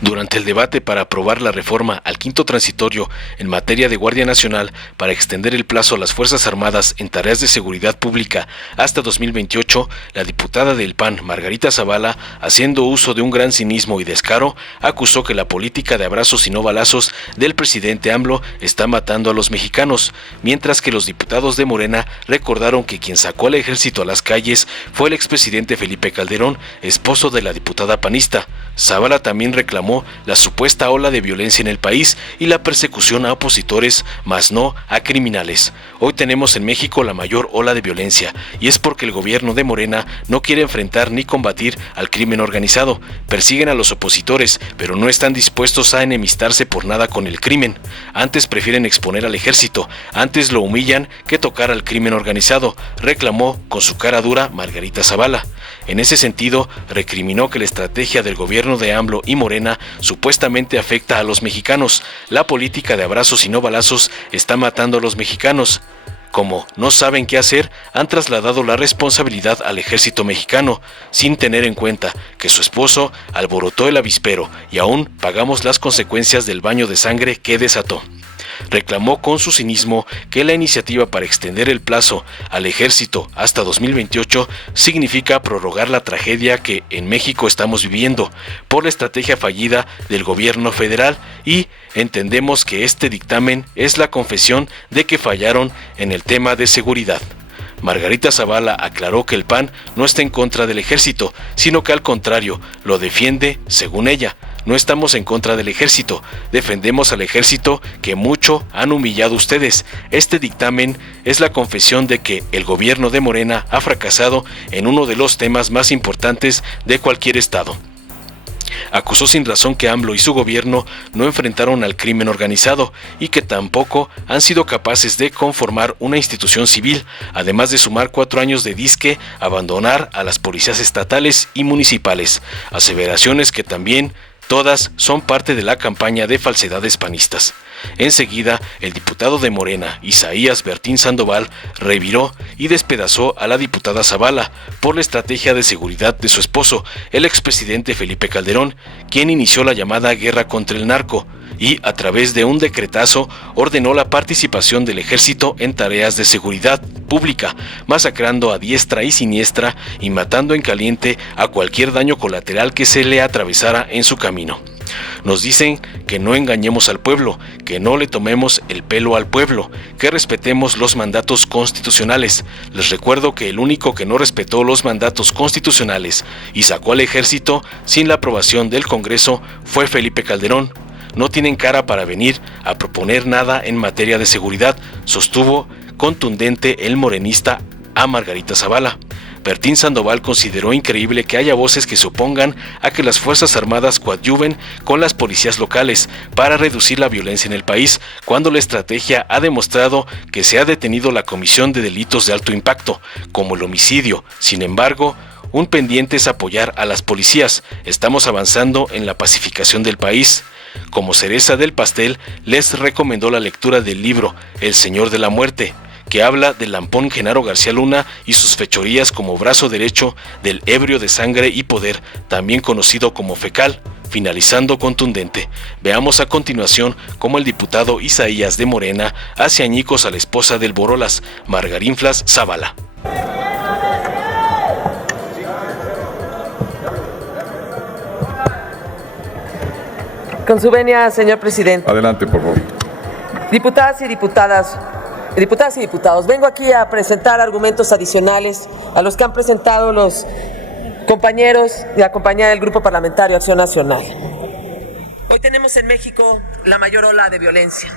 Durante el debate para aprobar la reforma al quinto transitorio en materia de Guardia Nacional para extender el plazo a las Fuerzas Armadas en tareas de seguridad pública hasta 2028, la diputada del PAN, Margarita Zavala, haciendo uso de un gran cinismo y descaro, acusó que la política de abrazos y no balazos del presidente AMLO está matando a los mexicanos, mientras que los diputados de Morena recordaron que quien sacó al ejército a las calles fue el expresidente Felipe Calderón, esposo de la diputada panista. Zavala también reclamó la supuesta ola de violencia en el país y la persecución a opositores, mas no a criminales. Hoy tenemos en México la mayor ola de violencia, y es porque el gobierno de Morena no quiere enfrentar ni combatir al crimen organizado. Persiguen a los opositores, pero no están dispuestos a enemistarse por nada con el crimen. Antes prefieren exponer al ejército, antes lo humillan que tocar al crimen organizado, reclamó con su cara dura Margarita Zavala. En ese sentido, recriminó que la estrategia del gobierno de AMLO y Morena supuestamente afecta a los mexicanos. La política de abrazos y no balazos está matando a los mexicanos. Como no saben qué hacer, han trasladado la responsabilidad al ejército mexicano, sin tener en cuenta que su esposo alborotó el avispero y aún pagamos las consecuencias del baño de sangre que desató. Reclamó con su cinismo que la iniciativa para extender el plazo al ejército hasta 2028 significa prorrogar la tragedia que en México estamos viviendo por la estrategia fallida del gobierno federal y entendemos que este dictamen es la confesión de que fallaron en el tema de seguridad. Margarita Zavala aclaró que el PAN no está en contra del ejército, sino que al contrario, lo defiende, según ella. No estamos en contra del ejército, defendemos al ejército que mucho han humillado ustedes. Este dictamen es la confesión de que el gobierno de Morena ha fracasado en uno de los temas más importantes de cualquier estado. Acusó sin razón que AMLO y su gobierno no enfrentaron al crimen organizado y que tampoco han sido capaces de conformar una institución civil, además de sumar 4 años de disque abandonar a las policías estatales y municipales, aseveraciones que también todas son parte de la campaña de falsedades panistas. Enseguida, el diputado de Morena, Isaías Bertín Sandoval, reviró y despedazó a la diputada Zavala por la estrategia de seguridad de su esposo, el expresidente Felipe Calderón, quien inició la llamada guerra contra el narco y, a través de un decretazo, ordenó la participación del ejército en tareas de seguridad pública, masacrando a diestra y siniestra y matando en caliente a cualquier daño colateral que se le atravesara en su camino. Nos dicen que no engañemos al pueblo, que no le tomemos el pelo al pueblo, que respetemos los mandatos constitucionales. Les recuerdo que el único que no respetó los mandatos constitucionales y sacó al ejército sin la aprobación del Congreso fue Felipe Calderón. No tienen cara para venir a proponer nada en materia de seguridad, sostuvo contundente el morenista a Margarita Zavala. Bertín Sandoval consideró increíble que haya voces que se opongan a que las Fuerzas Armadas coadyuven con las policías locales para reducir la violencia en el país, cuando la estrategia ha demostrado que se ha detenido la comisión de delitos de alto impacto, como el homicidio. Sin embargo, un pendiente es apoyar a las policías. Estamos avanzando en la pacificación del país. Como cereza del pastel, les recomendó la lectura del libro El Señor de la Muerte, que habla del lampón Genaro García Luna y sus fechorías como brazo derecho del ebrio de sangre y poder, también conocido como fecal, finalizando contundente. Veamos a continuación cómo el diputado Isaías de Morena hace añicos a la esposa del Borolas, Margarinflas Zavala. Con su venia, señor presidente. Adelante, por favor. Diputadas y diputados, vengo aquí a presentar argumentos adicionales a los que han presentado los compañeros y la compañía del Grupo Parlamentario Acción Nacional. Hoy tenemos en México la mayor ola de violencia,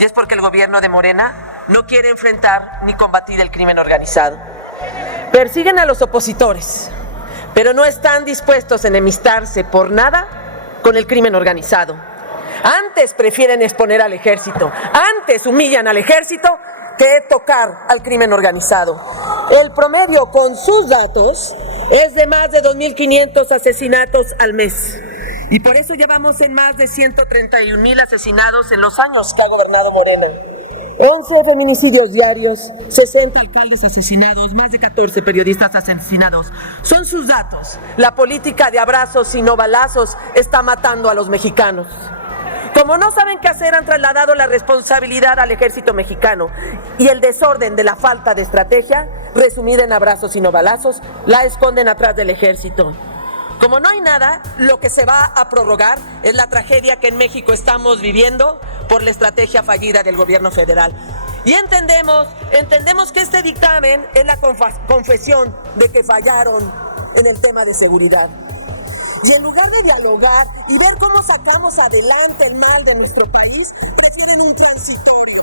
y es porque el gobierno de Morena no quiere enfrentar ni combatir el crimen organizado. Persiguen a los opositores, pero no están dispuestos a enemistarse por nada con el crimen organizado. Antes prefieren exponer al ejército, antes humillan al ejército que tocar al crimen organizado. El promedio, con sus datos, es de más de 2.500 asesinatos al mes. Y por eso llevamos en más de 131,000 asesinados en los años que ha gobernado Morena. 11 feminicidios diarios, 60 alcaldes asesinados, más de 14 periodistas asesinados. Son sus datos. La política de abrazos y no balazos está matando a los mexicanos. Como no saben qué hacer, han trasladado la responsabilidad al ejército mexicano y el desorden de la falta de estrategia, resumida en abrazos y no balazos, la esconden atrás del ejército. Como no hay nada, lo que se va a prorrogar es la tragedia que en México estamos viviendo por la estrategia fallida del gobierno federal. Y entendemos que este dictamen es la confesión de que fallaron en el tema de seguridad. Y en lugar de dialogar y ver cómo sacamos adelante el mal de nuestro país, prefieren un transitorio.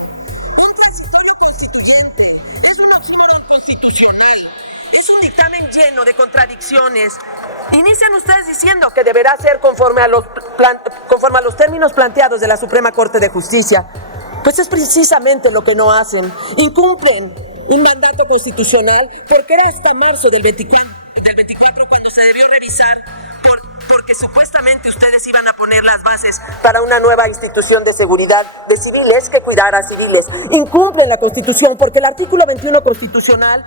Un transitorio constituyente. Es un oxímoron constitucional. Es un dictamen lleno de contradicciones. Inician ustedes diciendo que deberá ser conforme a los términos planteados de la Suprema Corte de Justicia. Pues es precisamente lo que no hacen. Incumplen un mandato constitucional porque era hasta marzo del 24 cuando se debió revisar porque supuestamente ustedes iban a poner las bases para una nueva institución de seguridad de civiles que cuidara a civiles. Incumplen la Constitución porque el artículo 21 constitucional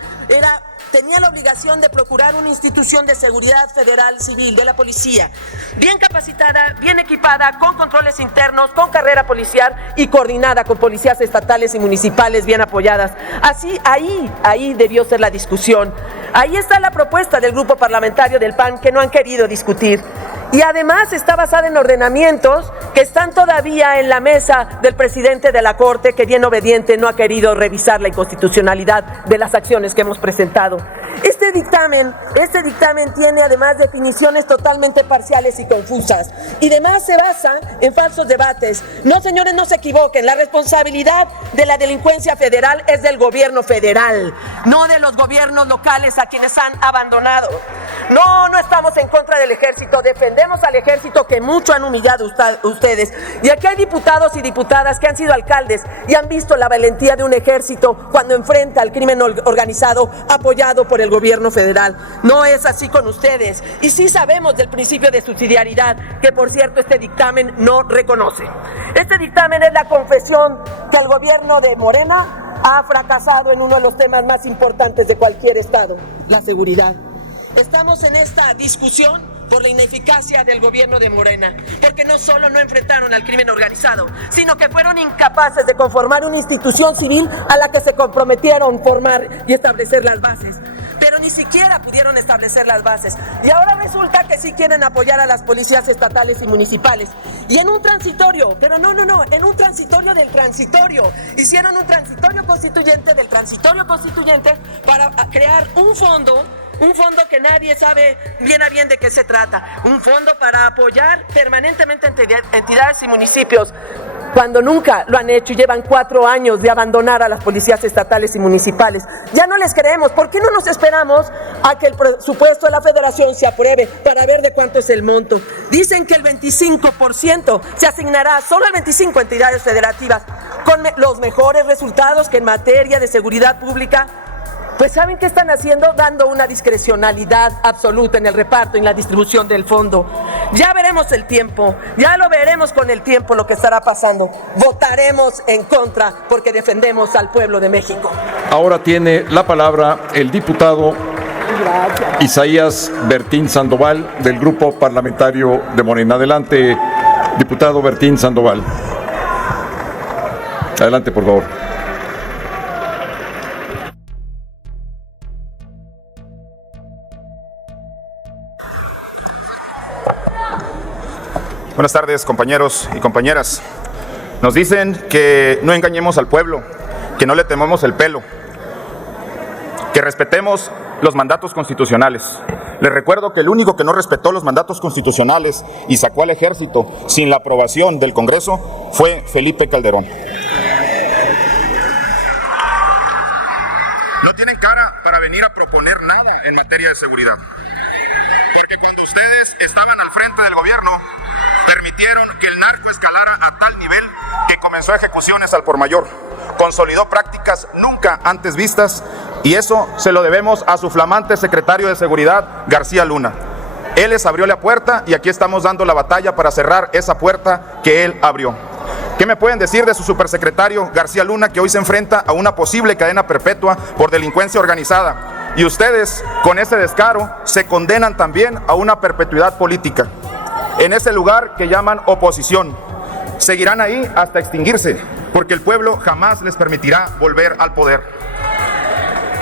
tenía la obligación de procurar una institución de seguridad federal civil de la policía, bien capacitada, bien equipada, con controles internos, con carrera policial y coordinada con policías estatales y municipales bien apoyadas. Así, ahí debió ser la discusión. Ahí está la propuesta del grupo parlamentario del PAN que no han querido discutir. Y además está basada en ordenamientos que están todavía en la mesa del presidente de la Corte, que bien obediente no ha querido revisar la inconstitucionalidad de las acciones que hemos presentado. Este dictamen tiene además definiciones totalmente parciales y confusas. Y además se basa en falsos debates. No, señores, no se equivoquen. La responsabilidad de la delincuencia federal es del gobierno federal, no de los gobiernos locales a quienes han abandonado. No estamos en contra del ejército. Defendemos al ejército que mucho han humillado ustedes. Y aquí hay diputados y diputadas que han sido alcaldes y han visto la valentía de un ejército cuando enfrenta al crimen organizado apoyado por el gobierno federal. No es así con ustedes. Y sí sabemos del principio de subsidiariedad, que por cierto este dictamen no reconoce. Este dictamen es la confesión que el gobierno de Morena ha fracasado en uno de los temas más importantes de cualquier estado, la seguridad. Estamos en esta discusión por la ineficacia del gobierno de Morena, porque no solo no enfrentaron al crimen organizado, sino que fueron incapaces de conformar una institución civil a la que se comprometieron formar y establecer las bases. Pero ni siquiera pudieron establecer las bases. Y ahora resulta que sí quieren apoyar a las policías estatales y municipales. Y en un transitorio, pero no, en un transitorio del transitorio. Hicieron un transitorio constituyente del transitorio constituyente para crear un fondo que nadie sabe bien a bien de qué se trata. Un fondo para apoyar permanentemente entidades y municipios, cuando nunca lo han hecho y llevan 4 años de abandonar a las policías estatales y municipales. Ya no les creemos. ¿Por qué no nos esperamos a que el presupuesto de la federación se apruebe para ver de cuánto es el monto? Dicen que el 25% se asignará, solo el 25% a entidades federativas, con los mejores resultados que en materia de seguridad pública. Pues ¿saben qué están haciendo? Dando una discrecionalidad absoluta en el reparto y en la distribución del fondo. Ya veremos el tiempo, ya lo veremos con el tiempo lo que estará pasando. Votaremos en contra porque defendemos al pueblo de México. Ahora tiene la palabra el diputado Isaías Bertín Sandoval, del Grupo Parlamentario de Morena. Adelante, diputado Bertín Sandoval. Adelante, por favor. Buenas tardes, compañeros y compañeras. Nos dicen que no engañemos al pueblo, que no le temamos el pelo, que respetemos los mandatos constitucionales. Les recuerdo que el único que no respetó los mandatos constitucionales y sacó al ejército sin la aprobación del Congreso fue Felipe Calderón. No tienen cara para venir a proponer nada en materia de seguridad, porque cuando ustedes estaban al frente del gobierno, permitieron que el narco escalara a tal nivel que comenzó ejecuciones al por mayor, consolidó prácticas nunca antes vistas, y eso se lo debemos a su flamante secretario de Seguridad, García Luna. Él les abrió la puerta y aquí estamos dando la batalla para cerrar esa puerta que él abrió. ¿Qué me pueden decir de su supersecretario García Luna, que hoy se enfrenta a una posible cadena perpetua por delincuencia organizada? Y ustedes, con ese descaro, se condenan también a una perpetuidad política en ese lugar que llaman oposición. Seguirán ahí hasta extinguirse, porque el pueblo jamás les permitirá volver al poder.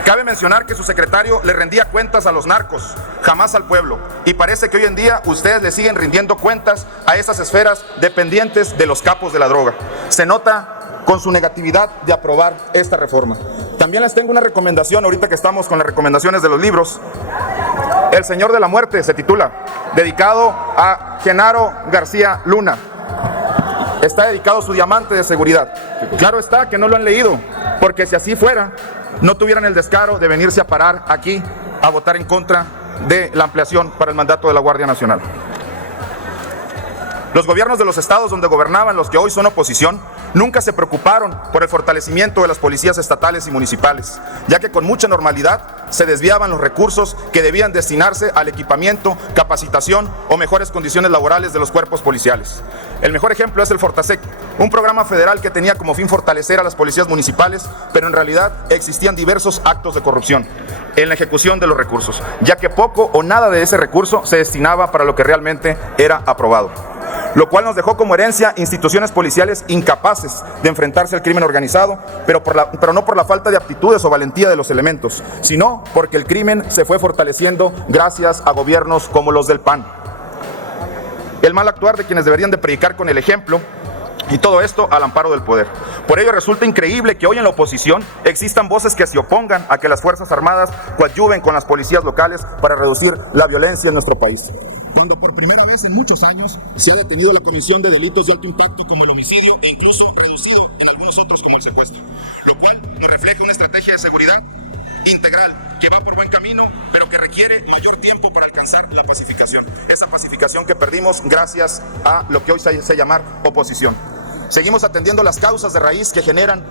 Cabe mencionar que su secretario le rendía cuentas a los narcos, jamás al pueblo, y parece que hoy en día ustedes le siguen rindiendo cuentas a esas esferas dependientes de los capos de la droga. Se nota con su negatividad de aprobar esta reforma. También les tengo una recomendación, ahorita que estamos con las recomendaciones de los libros. El Señor de la Muerte se titula, dedicado a Genaro García Luna. Está dedicado a su diamante de seguridad. Claro está que no lo han leído, porque si así fuera, no tuvieran el descaro de venirse a parar aquí a votar en contra de la ampliación para el mandato de la Guardia Nacional. Los gobiernos de los estados donde gobernaban los que hoy son oposición nunca se preocuparon por el fortalecimiento de las policías estatales y municipales, ya que con mucha normalidad se desviaban los recursos que debían destinarse al equipamiento, capacitación o mejores condiciones laborales de los cuerpos policiales. El mejor ejemplo es el Fortasec, un programa federal que tenía como fin fortalecer a las policías municipales, pero en realidad existían diversos actos de corrupción en la ejecución de los recursos, ya que poco o nada de ese recurso se destinaba para lo que realmente era aprobado, lo cual nos dejó como herencia instituciones policiales incapaces de enfrentarse al crimen organizado, pero no por la falta de aptitudes o valentía de los elementos, sino porque el crimen se fue fortaleciendo gracias a gobiernos como los del PAN. El mal actuar de quienes deberían de predicar con el ejemplo, y todo esto al amparo del poder. Por ello resulta increíble que hoy en la oposición existan voces que se opongan a que las Fuerzas Armadas coadyuven con las policías locales para reducir la violencia en nuestro país. Cuando por primera vez en muchos años se ha detenido la comisión de delitos de alto impacto como el homicidio e incluso reducido en algunos otros como el secuestro, lo cual nos refleja una estrategia de seguridad integral que va por buen camino, pero que requiere mayor tiempo para alcanzar la pacificación. Esa pacificación que perdimos gracias a lo que hoy se hace llamar oposición. Seguimos atendiendo las causas de raíz que generan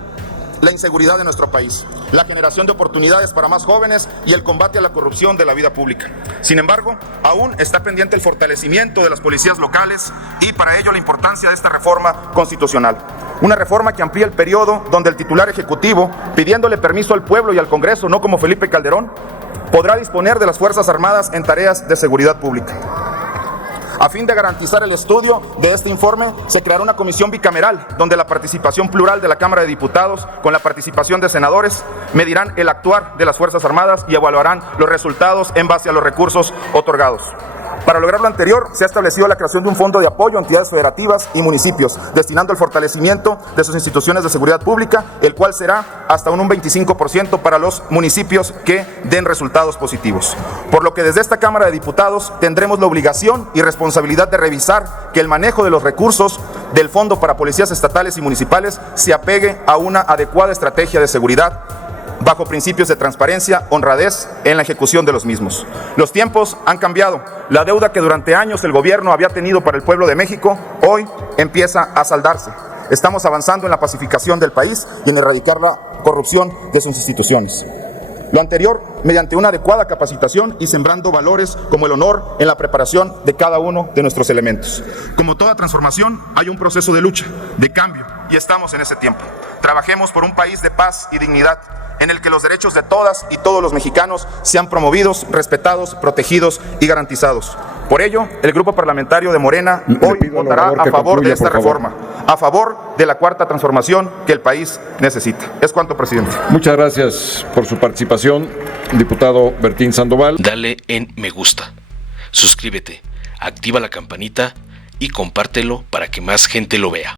la inseguridad de nuestro país, la generación de oportunidades para más jóvenes y el combate a la corrupción de la vida pública. Sin embargo, aún está pendiente el fortalecimiento de las policías locales y para ello la importancia de esta reforma constitucional. Una reforma que amplía el periodo donde el titular ejecutivo, pidiéndole permiso al pueblo y al Congreso, no como Felipe Calderón, podrá disponer de las Fuerzas Armadas en tareas de seguridad pública. A fin de garantizar el estudio de este informe, se creará una comisión bicameral donde la participación plural de la Cámara de Diputados con la participación de senadores medirán el actuar de las Fuerzas Armadas y evaluarán los resultados en base a los recursos otorgados. Para lograr lo anterior, se ha establecido la creación de un fondo de apoyo a entidades federativas y municipios, destinando al fortalecimiento de sus instituciones de seguridad pública, el cual será hasta un 25% para los municipios que den resultados positivos. Por lo que desde esta Cámara de Diputados tendremos la obligación y responsabilidad de revisar que el manejo de los recursos del Fondo para Policías Estatales y Municipales se apegue a una adecuada estrategia de seguridad, bajo principios de transparencia, honradez en la ejecución de los mismos. Los tiempos han cambiado. La deuda que durante años el gobierno había tenido para el pueblo de México, hoy empieza a saldarse. Estamos avanzando en la pacificación del país y en erradicar la corrupción de sus instituciones. Lo anterior mediante una adecuada capacitación y sembrando valores como el honor en la preparación de cada uno de nuestros elementos. Como toda transformación, hay un proceso de lucha, de cambio, y estamos en ese tiempo. Trabajemos por un país de paz y dignidad, en el que los derechos de todas y todos los mexicanos sean promovidos, respetados, protegidos y garantizados. Por ello, el Grupo Parlamentario de Morena hoy votará a favor de esta reforma, a favor de la cuarta transformación que el país necesita. Es cuanto, presidente. Muchas gracias por su participación, diputado Bertín Sandoval. Dale en me gusta, suscríbete, activa la campanita y compártelo para que más gente lo vea.